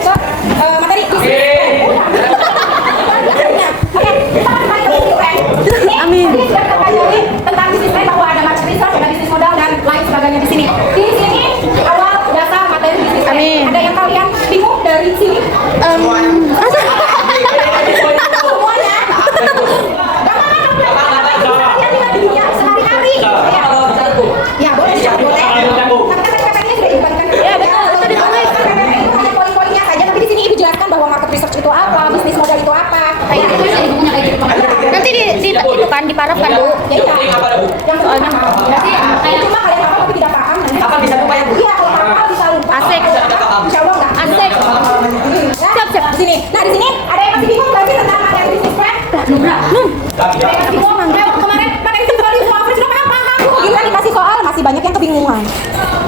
kembali ke materi. Oke, kita kembali ke bisnis plan. Amin. Ini sudah kita pelajari tentang bisnis plan bahwa ada market research, ada bisnis modal dan lain sebagainya di sini. Di sini awal dasar materi bisnis plan. Ada yang kalian bingung dari sini? Ya boleh, boleh. Tapi kata-katanya sudah dibagikan. Ya betul. Poin-poinnya saja. Tapi di sini ibu jelaskan bahwa market research itu apa, bisnis modal itu apa. Kayak itu bisa ibunya kayak gitu. Nanti itu kan diparaf kan Bu? Ya iya. Yang soalnya cuma kalian apa tapi tidak paham. Apa bisa lupa ya Bu? Iya, kalau hafal bisa lupa. Asik. Insya Allah enggak. Asik. Siap di sini. Nah di sini ada yang masih bingung lagi tentang materi bisnis plan. Ada yang masih bingung. Kemarin materi bisnis plan itu apa? Sudah paham. Gila dikasih soal masih banyak yang kebingungan.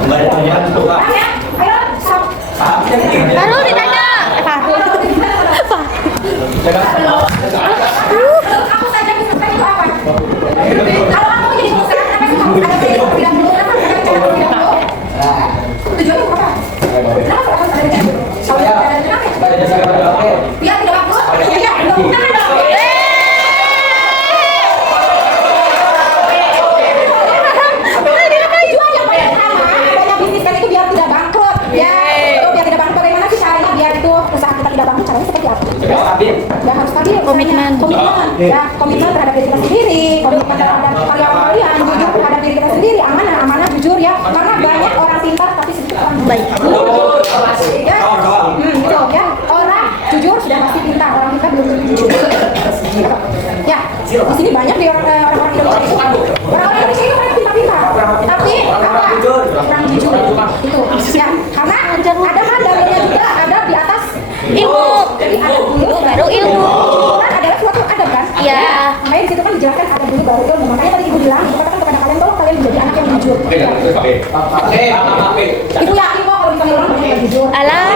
Ya, ayo, stop. Baru ditanya. Aku saja bisnis plan itu apa? Kalau kamu jadi pengusaha, kenapa sih kamu ada tidak dulu? Kenapa tidak dulu? Tujuannya apa? Kenapa harus ada tidak dulu? Biar tidak bagus. Iya, jangan dong. Ya harus stabil, Komitmen. Ya komitmen terhadap diri kita sendiri, komitmen terhadap karyawan kalian, jujur terhadap diri kita sendiri, amanah jujur ya, karena banyak orang pintar tapi sedikit orang baik. Ya, gitu ya, orang jujur sudah pasti pintar, orang pintar belum tentu jujur. Ya, di sini banyak di orang-orang Indonesia itu, orang-orang Indonesia itu mereka pintar-pintar, tapi apa? Kurang jujur itu, ya, karena ada kadarnya juga, ada di atas Ilmu. Jadi ada dulu baru ilmu. Kan adalah suatu adab kan? Iya. Makanya di situ kan dijelaskan ada dulu baru ilmu. Makanya tadi ibu bilang, ibu katakan kepada kalian bahwa kalian menjadi anak yang jujur. Ibu yakin kok kalau misalnya orang banyak yang jujur. Alah.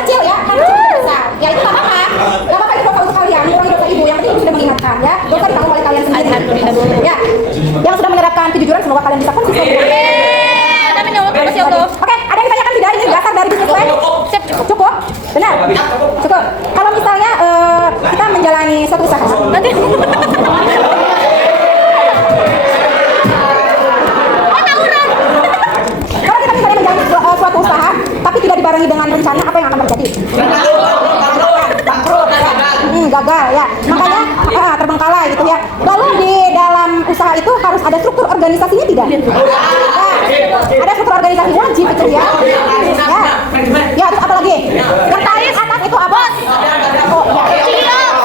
Kecil ya, kan kecil besar. Ya itu nggak apa-apa. Nggak apa-apa itu dosa kalian, mengurangi dosa ibu. Yang penting ibu sudah mengingatkan ya. Dosa ditanggung oleh kalian sendiri. Ya, yang sudah menerapkan kejujuran semoga kalian bisa konsisten. Kita menyolok apa sih Allah? Oke, ada yang ditanyakan tidak? Ini dasar dari bisnis plan? Cukup? Benar? Cukup. Kalau misalnya kita menjalani suatu usaha, nanti kalau kita misalnya menjalani suatu usaha, tapi tidak dibarengi dengan rencana, apa yang akan terjadi? Gagal ya. Makanya terbengkalai gitu ya. Lalu di dalam usaha itu harus ada struktur organisasinya tidak? Ada struktur organisasi wajib itu ya. Ya, terus apa lagi? Sekretaris atas itu apa? Oh, ya.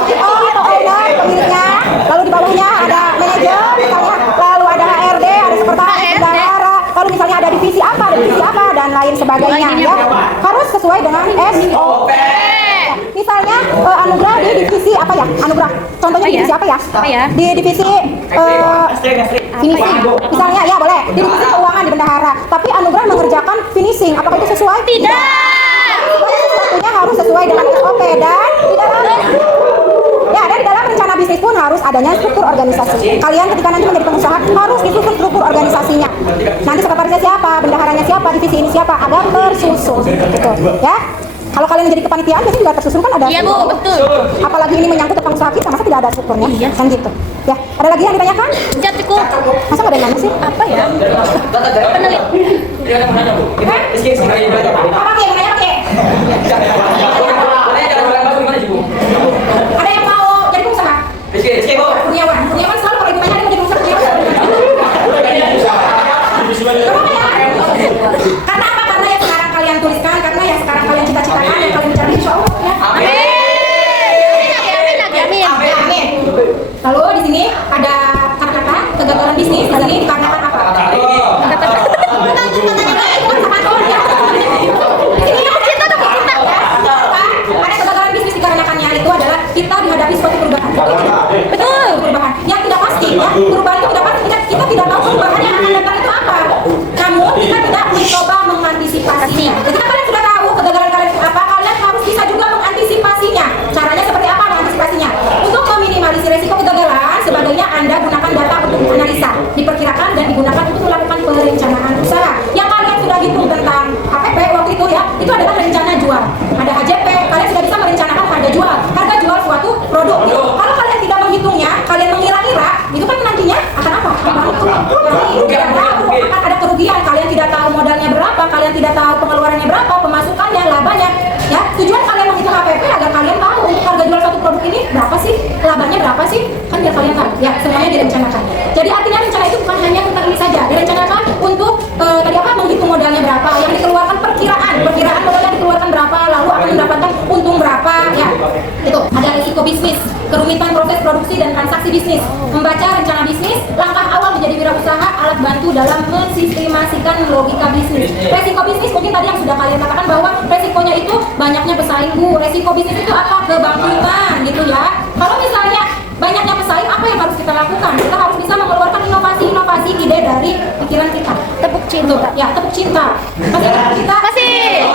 CEO atau owner pemiliknya. Lalu di bawahnya ada manajer misalnya. Lalu ada HRD, ada sekretaris, bendahara. Lalu misalnya ada divisi apa dan lain sebagainya ya. Harus sesuai dengan SOP. Misalnya Anugrah di divisi apa ya? Anugrah. Contohnya di divisi apa ya? Di divisi finishing. Misalnya ya boleh. Di divisi keuangan di bendahara. Tapi Anugrah mengerjakan finishing. Apakah itu sesuai? Tidak. Sesuatunya harus sesuai dengan SOP dan di dalam rencana bisnis pun harus adanya struktur organisasi. Kalian ketika nanti menjadi pengusaha harus disusun struktur organisasinya. Nanti sekretarisnya siapa, bendaharanya siapa, divisi ini siapa, agar tersusun. Gitu, ya. Kalau kalian menjadi kepanitiaan biasanya juga tersusun kan ada. Iya Bu, betul. Apalagi ini menyangkut tentang usaha kita, masa tidak ada strukturnya? Iya. Kan gitu. Ya, ada lagi yang ditanyakan? Cukup. Masa nggak ada yang nanya sih? Apa ya? Penelit. Apa Ki? Menanya apa Ki? Ada yang mau jadi pengusaha? Kurniawan selalu kalau ditanya dia mau jadi pengusaha. Karena apa? Karena yang sekarang kalian tuliskan, karena yang sekarang kalian cita-citakan, yang kalian cari insya Allah ya. Amin. Lalu di sini ada kata-kata kegagalan bisnis. Di sini dikarenakan apa? Ada kegagalan bisnis dikarenakannya itu adalah kita dihadapi suatu perubahan. Betul. Perubahan yang tidak pasti ya. Perubahan itu tidak pasti. Kita tidak tahu perubahan yang akan datang itu apa. Namun kita tidak mencoba tidak tahu pengeluarannya berapa, pemasukannya, labanya. Ya, tujuan kalian menghitung HPP agar kalian tahu harga jual satu produk ini berapa sih, labanya berapa sih, kan biar kalian tahu. Ya, semuanya direncanakan. Jadi artinya rencana itu bukan hanya tentang ini saja, direncanakan untuk tadi apa, menghitung modalnya berapa, yang dikeluarkan perkiraan modalnya dikeluarkan berapa, lalu akan mendapatkan untung berapa. Ya, itu ada risiko bisnis, kerumitan proses produksi dan transaksi bisnis, membaca rencana bisnis, langkah awal menjadi wirausaha, alat bantu dalam mensistemasikan logika bisnis. Resiko bisnis mungkin tadi yang sudah kalian katakan bahwa resikonya itu banyaknya pesaing, Bu. Resiko bisnis itu apa? Kebangkrutan gitu ya. Kalau misalnya banyaknya pesaing, apa yang harus kita lakukan? Kita harus bisa mengeluarkan inovasi ide dari pikiran kita. Tepuk cinta. Ya, tepuk cinta. Masih tepuk cinta? Masih.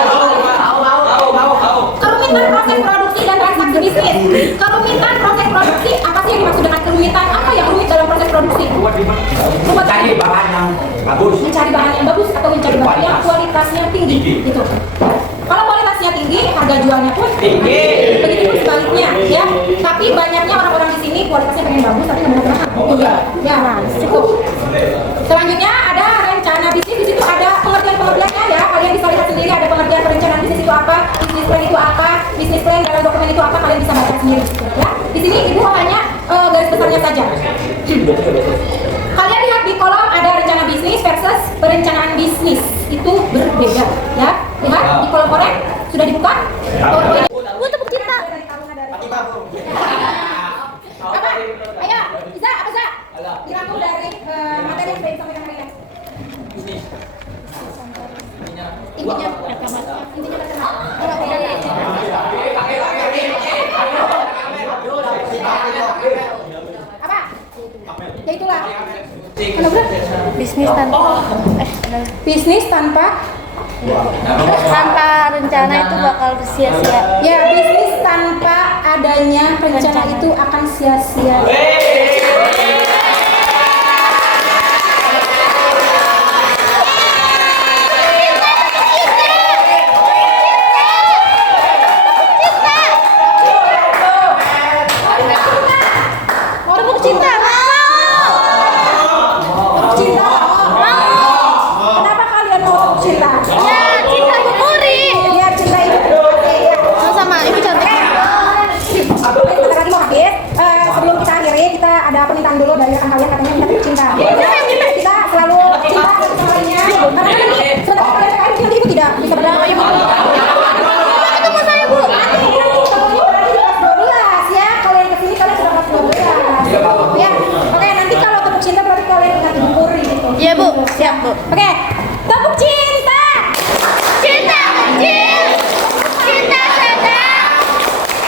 Kerumitan proses produksi dan transaksi bisnis. Kerumitan proses produksi, apa sih yang dimaksud dengan kerumitan? Apa yang rumit dalam proses produksi? Cari bahan yang bagus. Mencari bahan yang bagus atau mencari bahan yang kualitasnya tinggi. Gitu. Kalau kualitasnya tinggi, harga jualnya pun Tinggi. begitu pun sebaliknya, ya. Tapi banyaknya orang-orang di sini kualitasnya pengen bagus tapi nggak benar-benar. Iya, ya. Cukup. Selanjutnya ada rencana bisnis. Di situ ada pengertian-pengertiannya ya. Kalian bisa lihat sendiri ada pengertian perencanaan bisnis itu apa, bisnis plan itu apa, bisnis plan dalam dokumen itu apa, kalian bisa baca sendiri. Ya. Di sini ibu hanya garis besarnya saja. Kalian lihat di kolom ada rencana bisnis versus perencanaan bisnis, itu berbeda ya. Lihat di kolom korek sudah dibuka. Bu, tepuk cinta. Apa? Ayo, bisa apa bisa? Dirangkum dari materi yang sudah disampaikan hari ini. Intinya apa? Ya itulah. Bisnis tanpa rencana itu bakal sia-sia. ya, bisnis tanpa adanya rencana itu akan sia-sia. Tepuk cinta. Cinta. Kenapa kalian mau cinta? Ya, cinta Bu Puri. Biar cinta itu Sama-sama, ini cantik. sebentar lagi mau habis. Sebelum kita akhiri, kita ada permintaan dulu dari rekan kalian, katanya minta cinta. Kita selalu cinta sama lainnya. Karena nanti sebentar kalian PKN nanti ibu tidak bisa berdamai. Ibu Ketemu saya, Bu. nanti kalau ini berarti kelas 12 ya. Kalian kesini kalian sudah kelas 12. Ya. Oke, nanti kalau tepuk cinta berarti kalian ingat Ibu Puri gitu. Iya, Bu. Siap, Bu. Oke, tepuk cinta. Cinta kecil, cinta sedang,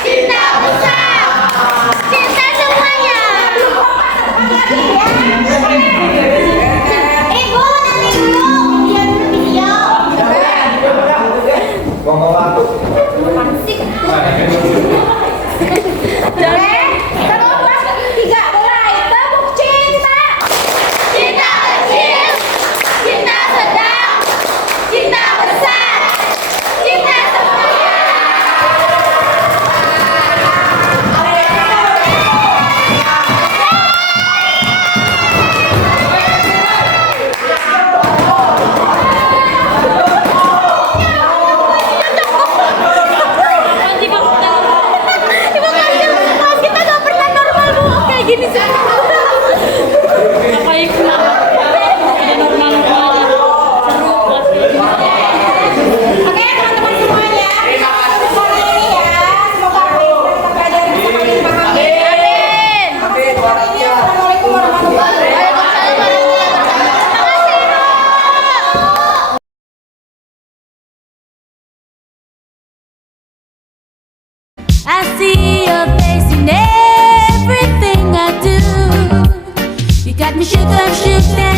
cinta besar, cinta semuanya. Ibu nanti dulu, biar video. Oke, 1, 2, 3, mulai. Tepuk cinta. Cinta kecil, cinta sedang, cinta besar, cinta semuanya. Ibu kelas kita gak pernah normal, Bu. Kayak gini sih. Ngapain kenapa? Udah normal-normal. Seru kelas ini. Oke, teman-teman semuanya. Hari ini ya, semoga apa yang sudah kita pelajari bisa kalian pahami. Amin. Assalamualaikum warahmatullahi wabarakatuh. Waalaikumsalam warahmatullahi wabarakatuh. I see your face in everything I do. You got me shook up, shook down.